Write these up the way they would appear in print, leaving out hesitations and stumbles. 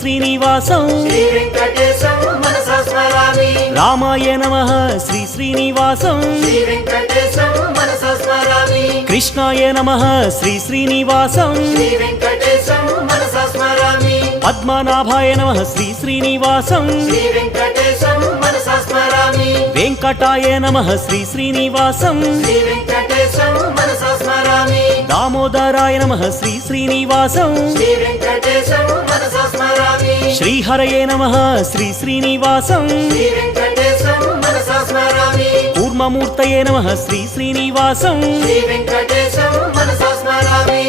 శ్రీనివాసం శ్రీ వెంకటేశం మనసా స్మరామి రామాయ నమః శ్రీ శ్రీనివాసం శ్రీ వెంకటేశం మనసా స్మరామి కృష్ణాయ నమః శ్రీ శ్రీనివాసం శ్రీ వెంకటేశం మనసా స్మరామి పద్మనాభాయ నమః శ్రీ శ్రీనివాసం శ్రీ వెంకటేశం మనసా స్మరామి వెంకటాయ నమః శ్రీ శ్రీనివాసం శ్రీ వెంకటేశం మనసా స్మరామి దామోదరాయ నమః శ్రీ శ్రీనివాసం శ్రీ వెంకటేశం మనసా స్మరామి శ్రీహరయే నమః శ్రీ శ్రీనివాసం శ్రీ వెంకటేశం మనసా స్మరామి కూర్మమూర్తయే నమః శ్రీ శ్రీనివాసం శ్రీ వెంకటేశం మనసా స్మరామి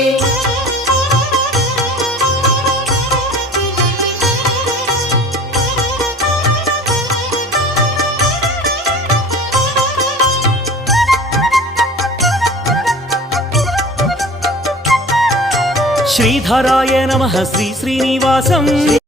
శ్రీధరాయ నమః శ్రీ శ్రీనివాసం శ్రీ